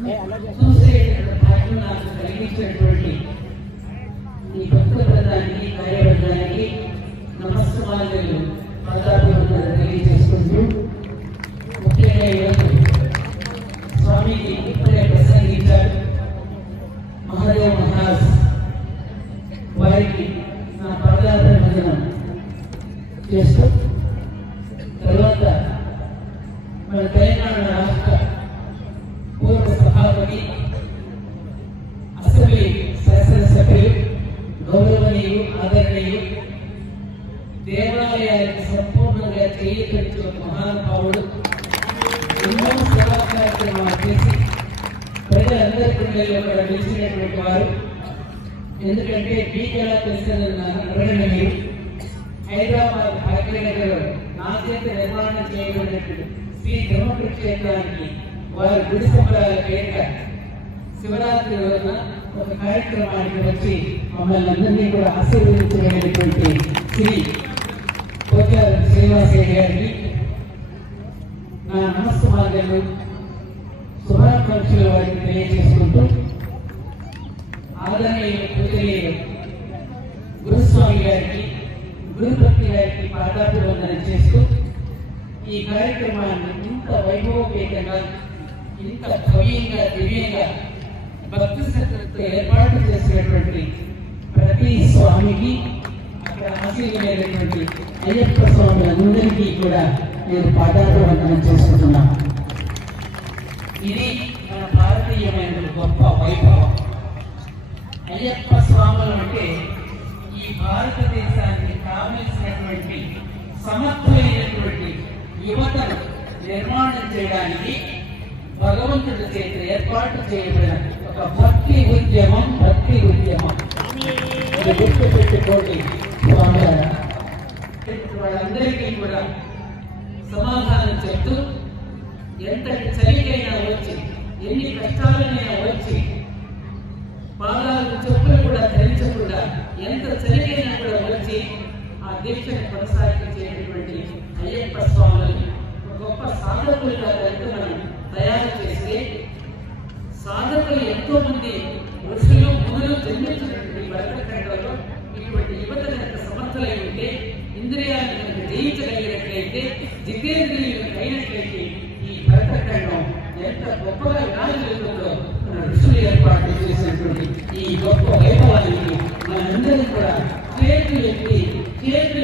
చూసేటువంటి భాగ్యం నాకు కలిగించినటువంటి ఈ భక్త బృందానికి కార్యవర్గానికి నమస్కారాలు పాదాభివందనలు తెలియజేసుకుంటూ, ముఖ్యంగా ఈరోజు స్వామికి ఇప్పుడే ప్రసంగించారు మహాదేవ్ మహారాజ్ వారికి నా పాదాభివందనం చేస్తూ, తర్వాత మన తెలంగాణ రాష్ట్ర పూర్వ సభాపతి అసెంబ్లీ శాసనసభ్యులు గౌరవనీయులు ఆదరణీయులు దేవాలయానికి సంపూర్ణంగా చేయించిన మహానుభావుడు, ఎన్నో సేవా కార్యక్రమాలు చేసి ప్రజలందరి గుండెల్లో కూడా నిలిచినటువంటి వారు. ఎందుకంటే మీకు ఎలా తెలిసిందని అడగండి మీరు. హైదరాబాద్ భాగ్యనగర్ నా చేత నిర్మాణం చేయబడినటువంటి శ్రీ ధర్మపుర క్షేత్రానికి వారి గుడి సంబరాల పేరిట శివరాత్రి రోజున ఒక కార్యక్రమానికి వచ్చి మమ్మల్ని అందరినీ కూడా ఆశీర్వదించగలిగినటువంటి శ్రీ పోచారం శ్రీనివాసయ్య గారికి నా నమస్కారాలు శుభాకాంక్షలు వారికి తెలియజేసుకుంటూ, ఆదరణీయులు పూజనీయులు గురుస్వామి గారికి గురుభక్తి గారికి పాదాభివందనం చేస్తూ, ఈ కార్యక్రమాన్ని ఇంత వైభవపేతంగా ఇంత భవ్యంగా దివ్యంగా భక్తి శ్రద్ధలతో ఏర్పాటు చేసినటువంటి ప్రతి స్వామికి, అక్కడ ఆశీర్వైనటువంటి అయ్యప్ప స్వాములందరికీ కూడా నేను పాదాభివందనం చేసుకుంటున్నాను. ఇది మన భారతీయమైన గొప్ప వైభవం. అయ్యప్ప స్వాములు అంటే ఈ భారతదేశానికి కావలసినటువంటి సమర్థమైనటువంటి యువతను నిర్మాణం చేయడానికి భగవంతుడి చేత ఏర్పాటు చేయబడిన ఒక భక్తి ఉద్యమం. ఇది గుర్తుపెట్టుకోండి స్వామి. వాళ్ళందరికీ కూడా సమాధానం చెప్తూ, ఎంతటి చలికైనా వచ్చి, ఎన్ని కష్టాలైనా వచ్చి, పాదాలకు చెప్పులు కూడా ధరించకుండా ఎంత చలికైనా కూడా వచ్చి ఆ దీక్షను కొనసాగించేటటువంటి అయ్యప్ప స్వాములని గొప్ప సాధకులుగా మనం తయారు చేస్తే, సాధకులు ఎంతో మంది ఋషులు మునులు జన్మించినటువంటి భరతఖండంలో ఇటువంటి యువత కనుక సమర్థులై ఉంటే, ఇంద్రియాలను కనుక జయించగలిగినట్లయితే, జితేంద్రియులు అయినట్లయితే ఈ భరతఖండం ఎంత గొప్పగా విరాజిల్లుతుందో మన ఋషులు ఏర్పాటు చేసినటువంటి ఈ గొప్ప వైభవానికి మనందరం కూడా చేతులు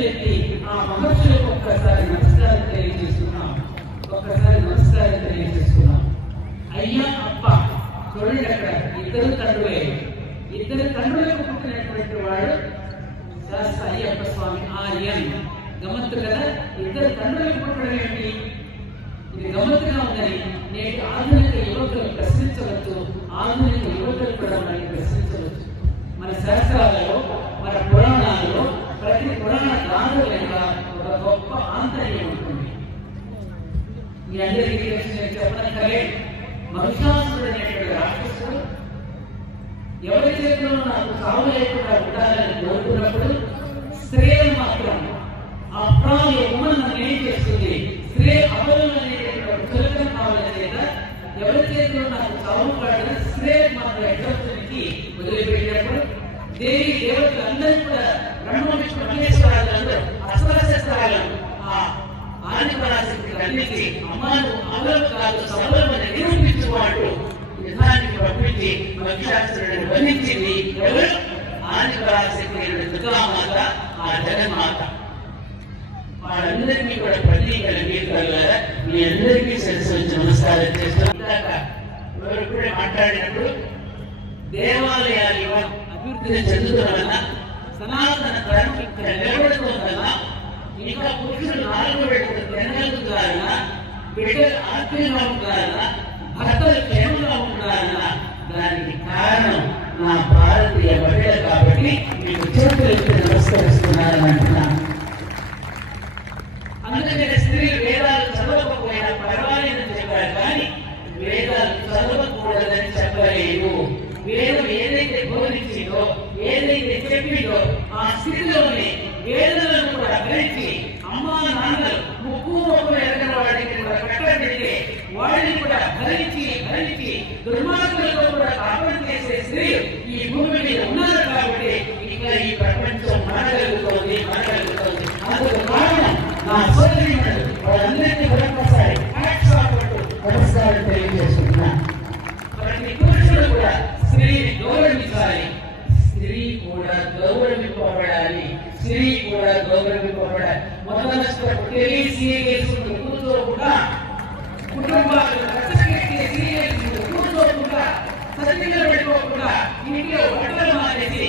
ఎత్తి ఆ మహర్షులకు ఒక్కసారి నమస్కారం తెలియజేస్తున్నాం. అయ్యా అప్ప చూడండి, అక్కడ ఇద్దరు తండ్రులకు పుట్టినటువంటి వాడు శాస్త్ర అయ్యప్ప స్వామి ఆర్యన్. గమ్మత్తు కదా, ఇద్దరు తండ్రులకు పుట్టడం ఏంటి? ఇది గమ్మత్తుగా ఉందని నేటి ఆధునిక యువకులు ప్రశ్నించవచ్చు, ఆధునిక యువకులు కూడా మనల్ని ప్రశ్నించవచ్చు. మన శాస్త్రాలలో, మన పురాణాలలో ప్రతి పురాణ గాథ వెనుక ఒక గొప్ప ఆంతర్యం ఉంటుంది. మీ అందరికీ తెలిసి నేను చెప్పనక్కలే, మహిషాసురుడు అనేటువంటి రాక్షసుడు ఎవరి చేతిలో నాకు సాగు లేకుండా ఉండాలని కోరుకున్నప్పుడు, స్త్రీలు మాత్రం ఆ ప్రాణి ఉమ్మను నన్ను ఏం చేస్తుంది, స్త్రీ అమలు అనేటువంటి చులకన భావన చేత ఎవరి చేతిలో నాకు సాగు పడిన స్త్రీ మాత్రం ఎక్కడికి వదిలిపెట్టినప్పుడు దేవి దేవతలు అందరూ కూడా బ్రహ్మవిష్ణు అస్త్రశస్త్రాలను ఆ ఆదిపరాశక్తికి అందించి అమ్మాను అమలు కాదు సఫలమని నిరూపించుకుంటూ యుద్ధానికి పంపించి మహిషాసురుడిని వధించింది ఎవరు? ఆదిపరాశక్తి దుర్గామాత, ఆ జగన్మాత. వాళ్ళందరికీ కూడా ప్రతీకలు గీతాలు మీ అందరికీ సరస్సు నమస్కారం చేస్తున్నారు. ఎవరు కూడా మాట్లాడినప్పుడు దేవాలయాలు అభివృద్ధి చెందుతున్న వల్ల, సనాతన ధర్మం ఇక్కడ నిలబడుతున్న వల్ల, ఇంకా పురుషులు 4 వేలు తినగలుగుతారన్నా, బిడ్డలు ఆత్మీయంగా ఉంటారన్నా, భర్తలు క్షేమంగా ఉంటారన్నా, దానికి కారణం నా భారతీయ మహిళ. కాబట్టి మీకు చేతులు నమస్కరిస్తున్నారని అంటున్నాను. అందుకనే స్త్రీలు వేదాలు చదవకపోయినా పర్వాలేదని చెప్పారు, కానీ వేదాలు చదవకూడదని చెప్పలేదు. వేదం ఏదైతే బోధించిందో, ఏదైతే చెప్పిందో, ఆ స్థితిలోనే వేదనలను కూడా గ్రహించి అమ్మా నాన్నలు ముక్కు మొక్కలు ఎరగని వాడికి కూడా కట్టబెడితే వాడిని కూడా భరించి దుర్మార్గులతో కూడా కాపడం చేసే స్త్రీ ఈ భూమి మీద ఉన్నారు కాబట్టి ఇంకా ఈ ప్రపంచం మనగలుగుతోంది. అందుకు కారణం నా సోదరీమణులు వాళ్ళందరినీ మరొకసారి నమస్కారం తెలియజేస్తున్నా. ప్రతి పురుషుడు కూడా స్త్రీని గౌరవించాలి, స్త్రీ కూడా గౌరవింపబడాలి, స్త్రీ కూడా గౌరవింపబడాలి. మొదలస్తూ సీరియల్స్ కూర్చోకుండా, కుటుంబాలను రచ్చకెట్టే సీరియల్స్ కూర్చోకుండా, సరిగ్గా పెట్టుకోకుండా, ఇంట్లో వంటలు మానేసి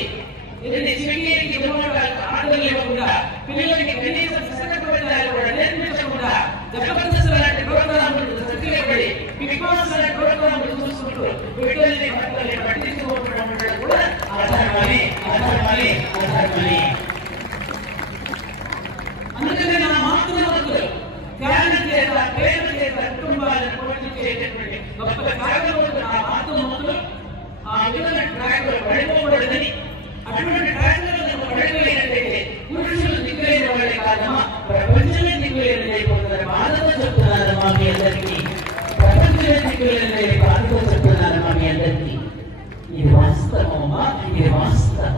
ఆటలు లేకుండా, పిల్లలకి కనీసం సరిపడాలి కూడా నేర్పించకుండా, జబర్దస్త్ లాంటి ప్రోగ్రాములు సరిపడి, బిగ్ బాస్ లాంటి ప్రోగ్రాములు చూసుకుంటూ బిడ్డల్ని పట్టించుకోవడం కూడా అధర్మమే. అందుకనే నా మాతృమతులు త్యాగం చేత, ప్రేమ చేత కుటుంబాలను పోషించేటటువంటి గొప్ప త్యాగంలో నా మాతృమతులు ఆ విధమైన ట్రాక్లో పడిపోకూడదని, అటువంటి ట్రాక్లలో పడిపోయినట్లయితే పురుషులు దిగులేని వాళ్ళే కాదమ్మా, ప్రపంచమే దిగులేని అయిపోతున్నారు. బాధతో చెప్తున్నారమ్మా మీ అందరికీ, ప్రపంచమే దిగులేని బాధతో చెప్తున్నారమ్మా మీ అందరికీ. ఇది వాస్తవమ్మా, ఇది వాస్తవం.